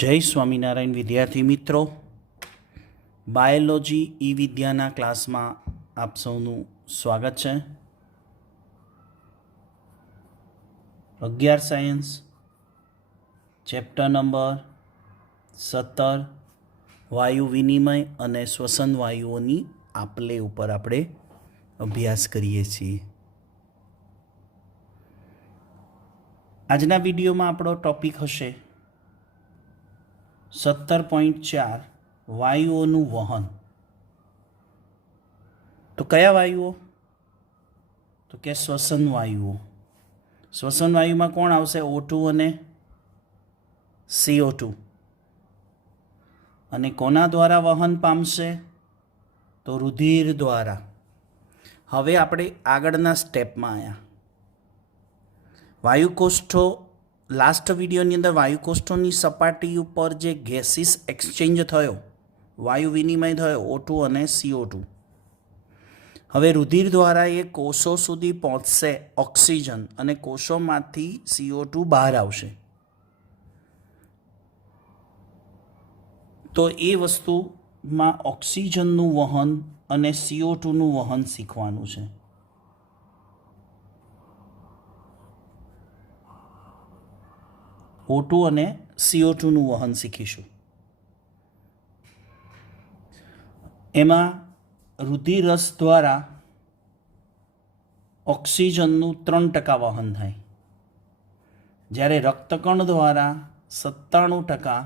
જય સ્વામિનારાયણ વિદ્યાર્થી મિત્રો, બાયોલોજી ઈ વિદ્યાના ક્લાસમાં આપ સૌનું સ્વાગત છે. 11 સાયન્સ ચેપ્ટર નંબર 17 વાયુ વિનિમય અને શ્વસન વાયુઓની આપલે ઉપર આપણે અભ્યાસ કરીએ છીએ. આજના વિડીયોમાં આપણો ટોપિક હશે 17.4 વાયુઓનું વહન. તો કયા વાયુઓ? તો કે શ્વસન વાયુઓ. શ્વસન વાયુમાં કોણ આવશે? O2 અને CO2. અને કોના દ્વારા વહન પામશે? તો રુધિર દ્વારા. હવે આપણે આગળના સ્ટેપમાં આવ્યા. વાયુકોષ્ઠો, લાસ્ટ વિડીયોની અંદર વાયુકોષ્ઠોની સપાટી ઉપર જે ગેસીસ એક્સચેન્જ થયો, વાયુ વિનિમય થયો O2 અને CO2, હવે રુધિર દ્વારા એ કોષો સુધી પહોંચશે ઓક્સિજન, અને કોષોમાંથી CO2 બહાર આવશે. તો એ વસ્તુમાં ઓક્સિજનનું વહન અને CO2નું વહન શીખવાનું છે. O2 અને CO2નું વહન શીખીશું. એમાં રુધિરરસ દ્વારા ઓક્સિજનનું 3% વહન થાય, જ્યારે રક્તકણ દ્વારા 97%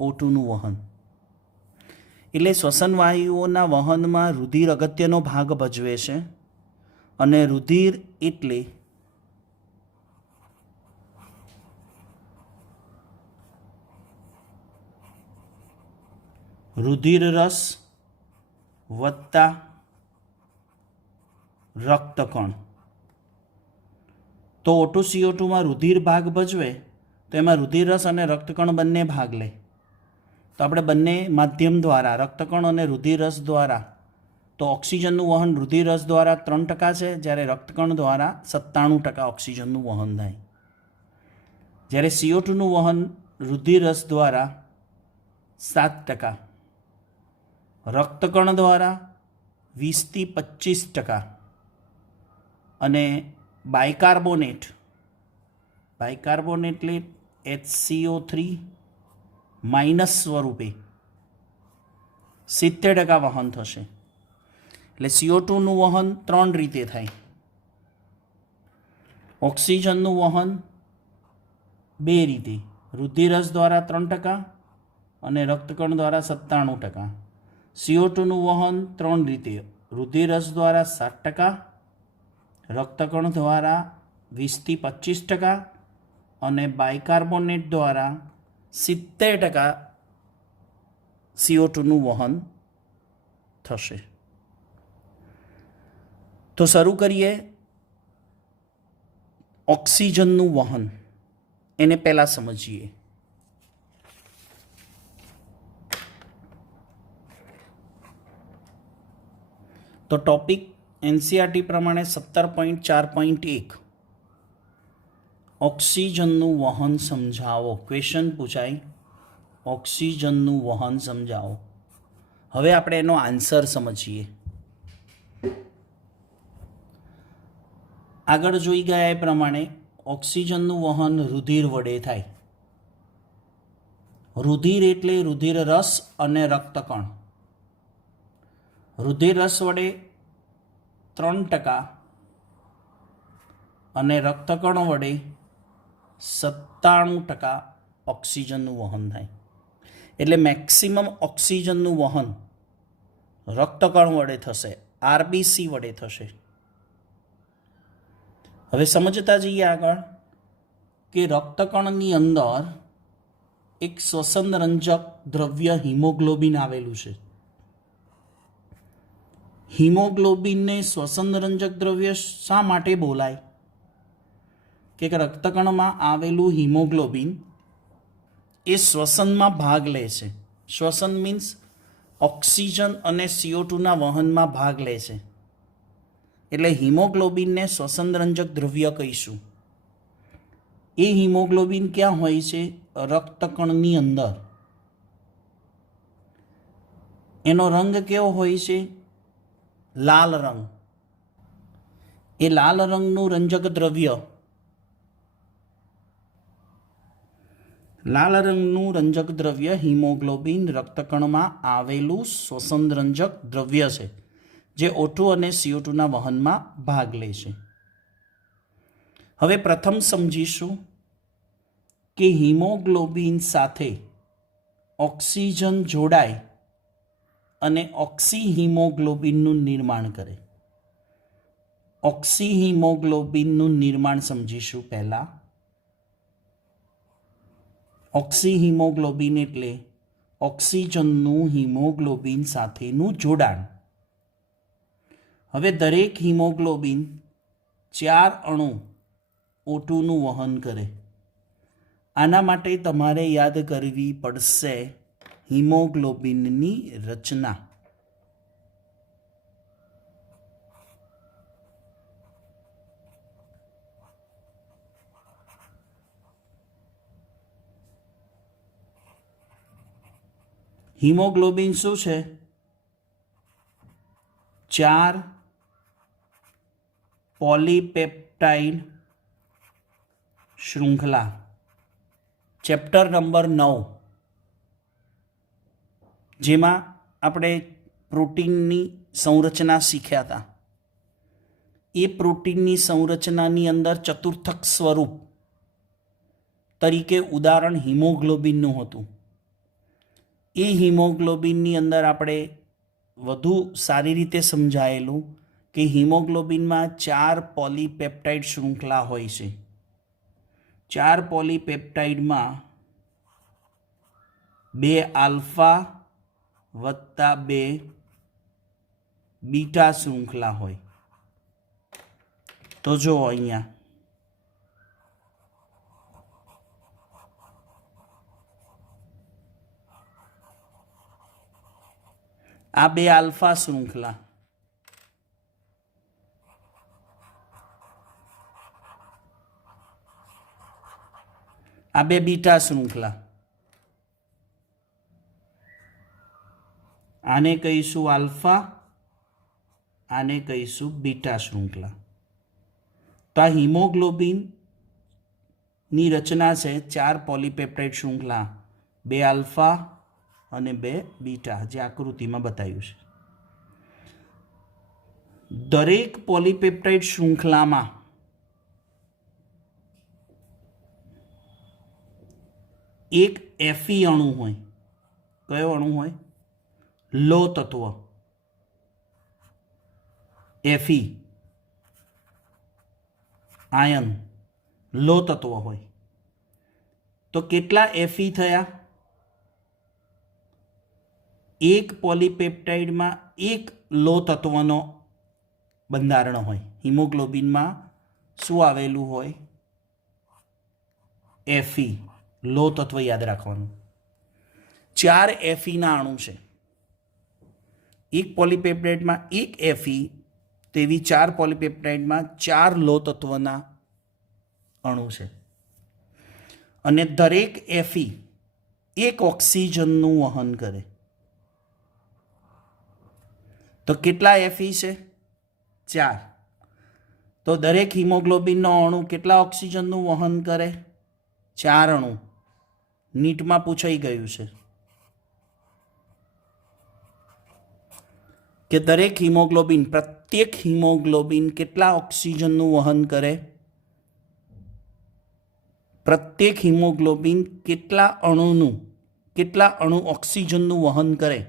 O2નું વહન. એટલે શ્વસન વાયુઓના વહનમાં રુધિર અગત્યનો ભાગ ભજવે છે. અને રુધિર એટલે રુધિરરસ વત્તા રક્તકણ. તો O2 CO2માં રુધિર ભાગ ભજવે તો એમાં રુધિરરસ અને રક્તકણ બંને ભાગ લે. તો આપણે બંને માધ્યમ દ્વારા, રક્તકણ અને રુધિરરસ દ્વારા, તો ઓક્સિજનનું વહન રુધિરરસ દ્વારા 3% છે, જ્યારે રક્તકણ દ્વારા 97% ઓક્સિજનનું વહન થાય. જ્યારે CO2નું વહન રુધિરરસ દ્વારા 7%, રક્તકણ દ્વારા 20 થી 25%, અને બાયકાર્બોનેટ એટલે HCO3 માઇનસ સ્વરૂપે 70% વહન થશે. એટલે CO2નું વહન 3 રીતે થાય. ઓક્સિજનનું વહન 2 રીતે, રુધિરરસ દ્વારા 3% અને રક્તકણ દ્વારા 97%. CO2નું વહન 3 રીતે, રુધિરરસ દ્વારા 7%, રક્તકણ દ્વારા 20 થી 25%, અને બાયકાર્બોનેટ દ્વારા 70% CO2નું વહન થશે. તો શરૂ કરીએ ઓક્સિજનનું વહન. એને પહેલાં સમજીએ. તો ટોપિક NCERT પ્રમાણે 17.4.1 ઓક્સિજનનું વહન સમજાવો. ક્વેશ્ચન પૂછાય, ઓક્સિજનનું વહન સમજાવો. હવે આપણે એનો આન્સર સમજીએ. આગળ જોઈ ગયા એ પ્રમાણે ઓક્સિજનનું વહન રુધિર વડે થાય. રુધિર એટલે રુધિરરસ અને રક્તકણ. રુધિરરસ વડે 3% અને રક્તકણ વડે 97% ઓક્સિજનનું વહન થાય. એટલે મેક્સિમમ ઓક્સિજનનું વહન રક્તકણ વડે થશે, RBC વડે થશે. હવે સમજતા જઈએ આગળ કે રક્તકણની અંદર એક શ્વસન રંજક દ્રવ્ય હિમોગ્લોબિન આવેલું છે. હિમોગ્લોબિનને શ્વસનરંજક દ્રવ્ય શા માટે બોલાય? કે રક્તકણમાં આવેલું હિમોગ્લોબિન એ શ્વસનમાં ભાગ લે છે. શ્વસન મીન્સ ઓક્સિજન અને CO2ના વહનમાં ભાગ લે છે. એટલે હિમોગ્લોબિનને શ્વસનરંજક દ્રવ્ય કહીશું. એ હિમોગ્લોબિન ક્યાં હોય છે? રક્તકણની અંદર એનો રંગ કેવો હોય છે? લાલ રંગ. એ લાલ રંગનું રંજક દ્રવ્ય, લાલ રંગનું રંજક દ્રવ્ય હિમોગ્લોબિન રક્તકણમાં આવેલું શ્વસન રંજક દ્રવ્ય છે, જે O2 અને CO2ના વહનમાં ભાગ લે છે. હવે પ્રથમ સમજીશું કે હિમોગ્લોબિન સાથે ઓક્સિજન જોડાય અને ઓક્સિહિમોગ્લોબિનનું નિર્માણ કરે. ઓક્સિહિમોગ્લોબિનનું નિર્માણ સમજીશું પહેલા. ઓક્સિહિમોગ્લોબિન એટલે ઓક્સિજનનું હિમોગ્લોબિન સાથેનું જોડાણ. હવે દરેક હિમોગ્લોબિન 4 અણુ O2નું વહન કરે. આના માટે તમારે યાદ કરવી પડશે હિમોગ્લોબિનની રચના. હિમોગ્લોબિન શું છે? 4 પોલીપેપ્ટાઇડ શૃંખલા. ચેપ્ટર નંબર 9, જેમાં આપણે પ્રોટીનની સંરચના શીખ્યા હતા. એ પ્રોટીનની સંરચનાની અંદર ચતુર્થક સ્વરૂપ તરીકે ઉદાહરણ હિમોગ્લોબિનનું હતું. એ હિમોગ્લોબિનની અંદર આપણે વધુ સારી રીતે સમજાયેલું કે હિમોગ્લોબિનમાં 4 પોલીપેપ્ટાઇડ શૃંખલા હોય છે. 4 પોલીપેપ્ટાઇડમાં 2 આલ્ફા વત્તા 2 બીટા શૃંખલા હોય. તો જો અહીંયા આ 2 આલ્ફા શૃંખલા, આ 2 બીટા શૃંખલા. આને કહીશું આલ્ફા, આને કહીશું બીટા શૃંખલા. તો આ હિમોગ્લોબિનની રચના છે 4 પોલીપેપ્ટાઇડ શૃંખલા, 2 આલ્ફા અને 2 બીટા, જે આકૃતિમાં બતાવ્યું છે. દરેક પોલીપેપ્ટાઇડ શૃંખલામાં એક Fe અણુ હોય. કયો અણુ હોય? લોહ તત્વ Fe, આયન, લોહ તત્વ હોય. તો કેટલા Fe થયા? એક પોલીપેપ્ટાઇડમાં એક લોહ તત્વનો બંધારણ હોય. હિમોગ્લોબિનમાં શું આવેલું હોય? Fe, લોહ તત્વ યાદ રાખવાનું. 4 Feના અણુ છે. એક પોલીપેપ્ટાઇડમાં એક Fe, તેવી 4 પોલીપેપ્ટાઇડમાં 4 લોહ તત્વના અણુ છે. અને દરેક Fe એક ઓક્સિજનનું વહન કરે. તો કેટલા Fe છે? 4. તો દરેક હિમોગ્લોબિનનો અણુ કેટલા ઓક્સિજનનું વહન કરે? 4 અણુ. નીટમાં પૂછાઈ ગયું છે કે દરેક હિમોગ્લોબિન, પ્રત્યેક હિમોગ્લોબિન કેટલા ઓક્સિજનનું વહન કરે? પ્રત્યેક હિમોગ્લોબિન કેટલા અણુ ઓક્સિજનનું વહન કરે?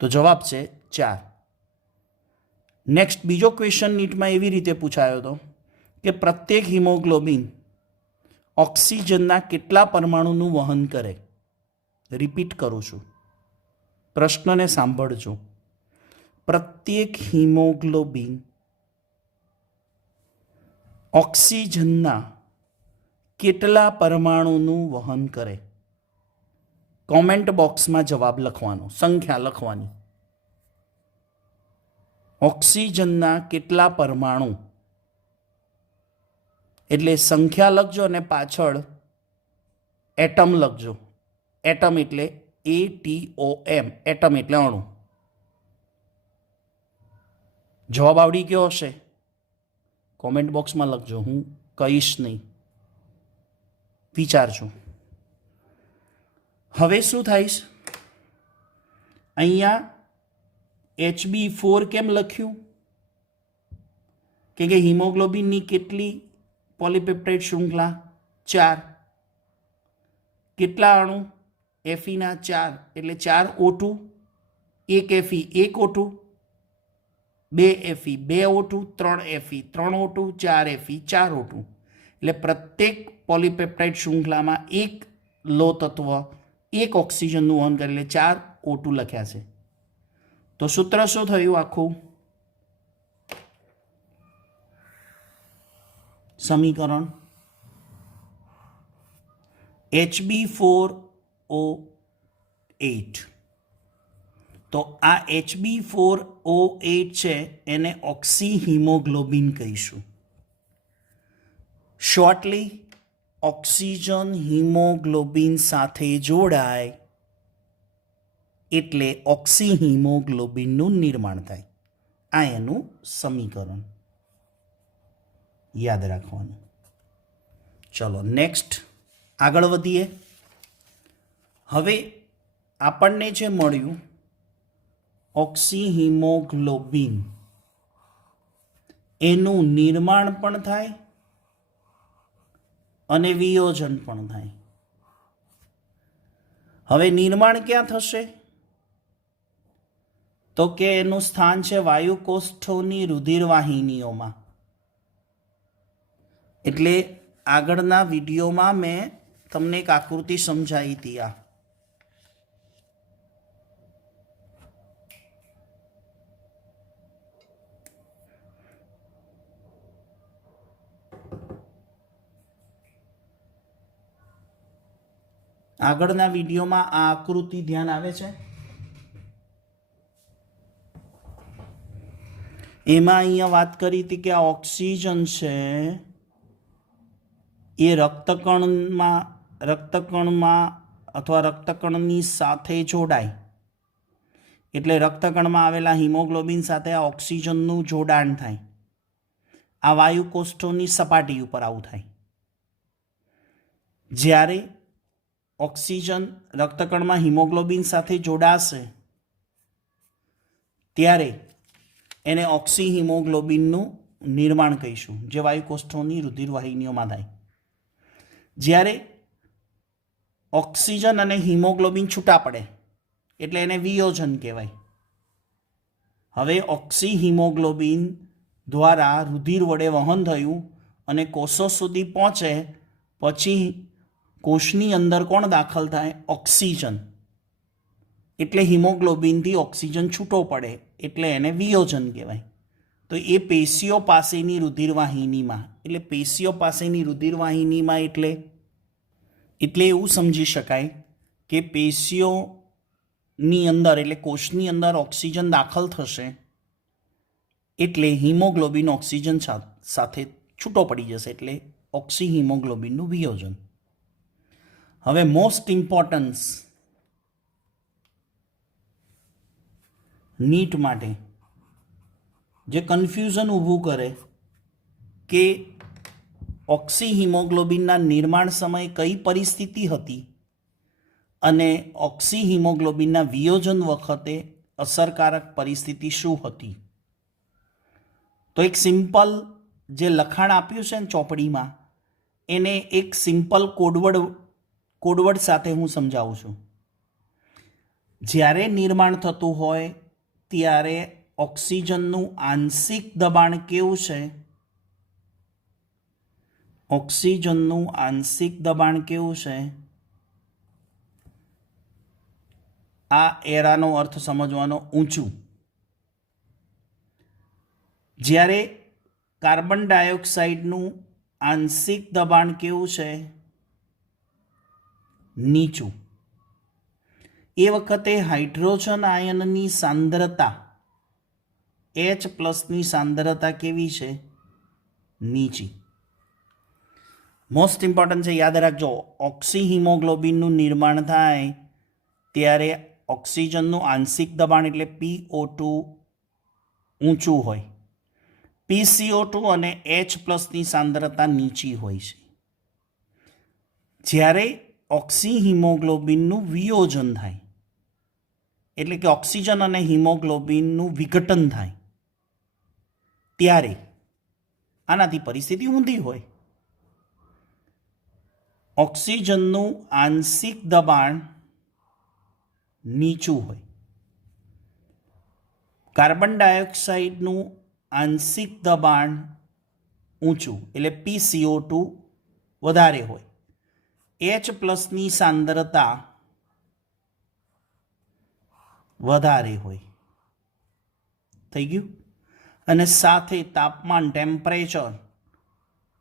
તો જવાબ છે 4. નેક્સ્ટ બીજો ક્વેશ્ચન નીટમાં એવી રીતે પૂછાયો હતો કે પ્રત્યેક હિમોગ્લોબિન ઓક્સિજનના કેટલા પરમાણુનું વહન કરે? રિપીટ કરું છું, પ્રશ્નને સાંભળજો. પ્રત્યેક હિમોગ્લોબિન ઓક્સિજનના કેટલા પરમાણુનું વહન કરે? કોમેન્ટ બોક્સમાં જવાબ લખવાનો, સંખ્યા લખવાની. ઓક્સિજનના કેટલા પરમાણુ એટલે સંખ્યા લખજો અને પાછળ એટમ લખજો. એટમ એટલે ATOM, એટમ એટલે અણુ. જવાબ આવડી ગયો હશે? કોમેન્ટ બોક્સમાં લખજો, હું કહીશ નહીં, વિચારજો. હવે શું થાય? અહીંયા HB4 કેમ લખ્યું? કે હિમોગ્લોબિનની કેટલી પોલીપેપ્ટાઇડ શૃંખલા? 4. કેટલા અણુ? Feના 4, એટલે 4 O2, 1 Fe 1 O2, 2 Fe 2 O2, 3 Fe 3 O2, 4 Fe 4 O2. એટલે પ્રત્યેક પોલીપેપ્ટાઇડ શૃંખલામાં એક લો તત્વ એક ઓક્સિજનનું વહન કરે, એટલે 4 O2 લખ્યા છે. તો સૂત્ર શું થયું? આખું સમીકરણ HB4O8. તો આ HB4O8 છે, એને ઓક્સી હિમોગ્લોબિન કહીશું. શોર્ટલી ઓક્સિજન હિમોગ્લોબિન સાથે જોડાય એટલે ઓક્સી હિમોગ્લોબિનનું નિર્માણ થાય. આ એનું સમીકરણ યાદ રાખવાનું. ચલો નેક્સ્ટ આગળ વધીએ. હવે આપણને જે મળ્યું ઓક્સી હિમોગ્લોબિન, એનું નિર્માણ પણ થાય અને વિયોજન પણ થાય. હવે નિર્માણ ક્યાં થશે? તો કે એનું સ્થાન છે વાયુકોષ્ઠોની રુધિરવાહિનીઓમાં. એટલે આગળના વિડીયોમાં મેં તમને એક આકૃતિ સમજાવી હતી. આ આગળના વિડીયોમાં આ આકૃતિ ધ્યાન આવે છે? એમાં અહીંયા વાત કરી હતી કે આ ઓક્સિજન છે એ રક્તકણમાં અથવા રક્તકણની સાથે જોડાય એટલે રક્તકણમાં આવેલા હિમોગ્લોબિન સાથે આ ઓક્સિજનનું જોડાણ થાય. આ વાયુકોષ્ઠોની સપાટી ઉપર આવું થાય. જ્યારે ઓક્સિજન રક્તકણમાં હિમોગ્લોબિન સાથે જોડાશે ત્યારે એને ઓક્સી હિમોગ્લોબિનનું નિર્માણ કહીશું, જે વાયુકોષ્ઠોની રુધિરવાહિનીઓમાં થાય. જ્યારે ઓક્સિજન અને હિમોગ્લોબિન છૂટા પડે એટલે એને વિયોજન કહેવાય. હવે ઓક્સી હિમોગ્લોબિન દ્વારા રુધિર વડે વહન થયું અને કોષો સુધી પહોંચે પછી કોષની અંદર કોણ દાખલ થાય? ઓક્સિજન. એટલે હિમોગ્લોબિનથી ઓક્સિજન છૂટો પડે એટલે એને વિયોજન કહેવાય. તો એ પેશીઓ પાસેની રુધિરવાહિનીમાં, એટલે પેશીઓ પાસેની રુધિરવાહિનીમાં એટલે એવું સમજી શકાય કે પેશીઓની અંદર એટલે કોષની અંદર ઓક્સિજન દાખલ થશે એટલે હિમોગ્લોબિન ઓક્સિજન સાથે છૂટો પડી જશે, એટલે ઓક્સી હિમોગ્લોબિનનું વિયોજન. હવે મોસ્ટ ઇમ્પોર્ટન્સ નીટ માટે જે કન્ફ્યુઝન ઊભું કરે કે ઓક્સી હિમોગ્લોબિનના નિર્માણ સમયે કઈ પરિસ્થિતિ હતી અને ઓક્સી હિમોગ્લોબિનના વિયોજન વખતે અસરકારક પરિસ્થિતિ શું હતી. તો એક સિમ્પલ જે લખાણ આપ્યું છે ને ચોપડીમાં, એને એક સિમ્પલ કોડવર્ડ સાથે હું સમજાવું છું. જ્યારે નિર્માણ થતું હોય ત્યારે ઓક્સિજનનું આંશિક દબાણ કેવું છે? ઓક્સિજનનું આંશિક દબાણ કેવું છે? આ એરાનો અર્થ સમજવાનો, ઊંચું. જ્યારે કાર્બન ડાયોક્સાઇડનું આંશિક દબાણ કેવું છે? નીચું. એ વખતે હાઇડ્રોજન આયનની સાંદ્રતા H+ ની સાંદ્રતા કેવી છે? નીચી. મોસ્ટ ઇમ્પોર્ટન્ટ છે, યાદ રાખજો. ઓક્સી હિમોગ્લોબિનનું નિર્માણ થાય ત્યારે ઓક્સિજનનું આંશિક દબાણ એટલે PO2 ઊંચું હોય, PCO2 અને H+ની સાંદ્રતા નીચી હોય છે. જ્યારે ઓક્સી હિમોગ્લોબિનનું વિયોજન થાય એટલે કે ઓક્સિજન અને હિમોગ્લોબિનનું વિઘટન થાય ત્યારે આનાથી પરિસ્થિતિ ઊંધી હોય. ઓક્સિજનનું આંશિક દબાણ નીચું હોય, કાર્બન ડાયોક્સાઇડનું આંશિક દબાણ ઊંચું એટલે PCO2 વધારે હોય, H+ની સાંદ્રતા વધારે હોય. થઈ ગયું. અને સાથે તાપમાન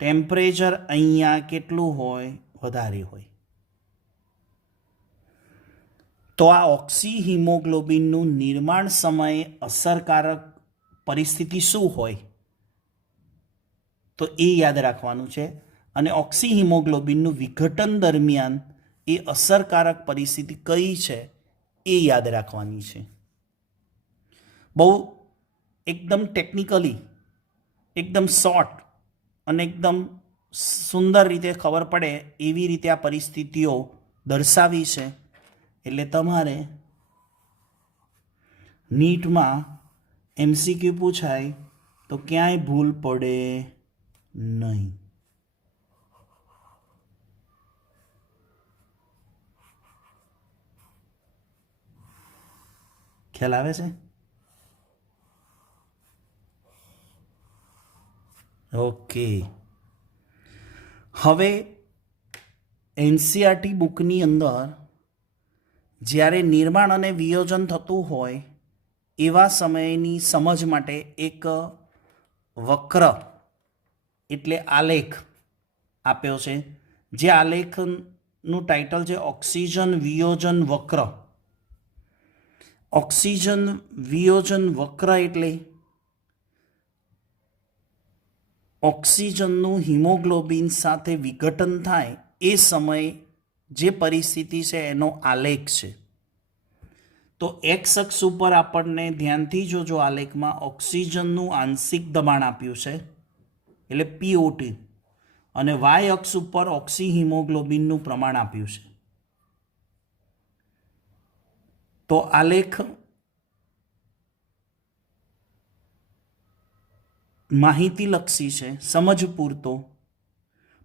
ટેમ્પરેચર અહીંયા કેટલું હોય? વધારે હોય. તો આ ઓક્સી હિમોગ્લોબિનનું નિર્માણ સમયે અસરકારક પરિસ્થિતિ શું હોય તો એ યાદ રાખવાનું છે. અને ઓક્સી હિમોગ્લોબિનનું વિઘટન દરમિયાન એ અસરકારક પરિસ્થિતિ કઈ છે એ યાદ રાખવાની છે. બહુ એકદમ ટેકનિકલી, એકદમ શોર્ટ અને એકદમ સુંદર રીતે ખબર પડે એવી રીતે આ પરિસ્થિતિઓ દર્શાવી છે. એટલે તમારે નીટમાં MCQ પૂછાય તો ક્યાંય ભૂલ પડે નહીં. ખ્યાલ આવે છે? ઓકે. હવે NCERT બુકની અંદર જ્યારે નિર્માણ અને વિયોજન થતું હોય એવા સમયની સમજ માટે એક વક્ર એટલે આલેખ આપ્યો છે. જે આલેખનું ટાઇટલ છે ઓક્સિજન વિયોજન વક્ર. ઓક્સિજન વિયોજન વક્ર એટલે ઓક્સિજનનું હિમોગ્લોબિન સાથે વિઘટન થાય એ સમયે જે પરિસ્થિતિ છે એનો આલેખ છે. તો એક્સ અક્ષ ઉપર આપણને ધ્યાનથી જોજો આલેખમાં ઓક્સિજનનું આંશિક દબાણ આપ્યું છે એટલે PO2 અને વાય અક્ષ ઉપર ઓક્સી હિમોગ્લોબિનનું પ્રમાણ આપ્યું છે. તો આલેખ માહિતીલક્ષી છે, સમજ પૂરતો,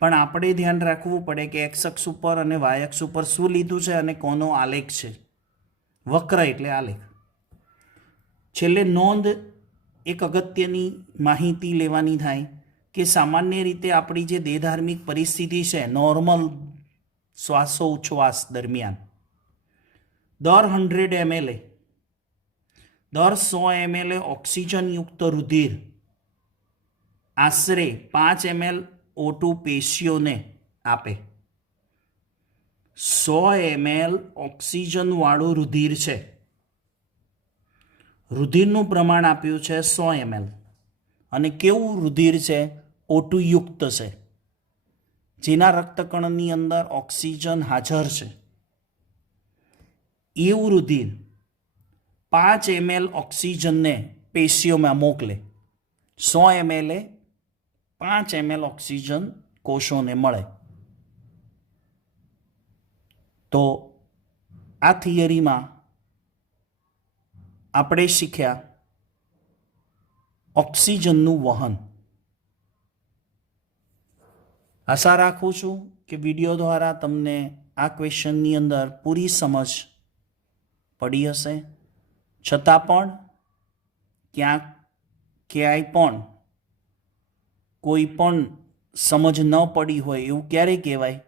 પણ આપણે ધ્યાન રાખવું પડે કે એક્સ અક્ષ ઉપર અને વાય અક્ષ ઉપર શું લીધું છે અને કોનો આલેખ છે. વક્ર એટલે આલેખ. છેલ્લે નોંધ એક અગત્યની માહિતી લેવાની થાય કે સામાન્ય રીતે આપણી જે દેહધાર્મિક પરિસ્થિતિ છે નોર્મલ શ્વાસોચ્છ્વાસ દરમિયાન દર 100 ml દર 100 ml ઓક્સિજનયુક્ત રુધિર આશરે 5 ml O2 પેશીઓને આપે. 100 ml ઓક્સિજનવાળું રુધિર છે. રુધિરનું પ્રમાણ આપ્યું છે 100 ml અને કેવું રુધિર છે? O2 યુક્ત છે, જેના રક્તકણની અંદર ઓક્સિજન હાજર છે. એવું રુધિર 5 ml ઓક્સિજનને પેશીઓમાં મોકલે. 100 ml 5 ml ઓક્સિજન કોષોને મળે. તો આ થિયરીમાં આપણે શીખ્યા ઓક્સિજનનું વહન. આશા રાખું છું કે વિડીયો દ્વારા તમને આ ક્વેશ્ચનની અંદર પૂરી સમજ પડી હશે. છતાં પણ ક્યાંય પણ કોઈ પણ સમજ ન પડી હોય એવું ક્યારે કહેવાય?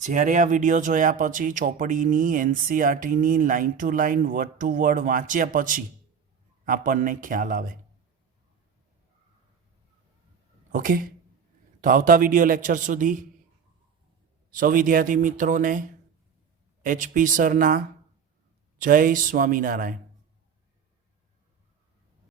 જ્યારે આ વિડીયો જોયા પછી ચોપડીની NCERTની line to line word to word વાંચ્યા પછી આપણને ખ્યાલ આવે. ઓકે, તો આવતા વિડીયો લેક્ચર સુધી સૌ વિદ્યાર્થી મિત્રોને HP સરના જય સ્વામિનારાયણ.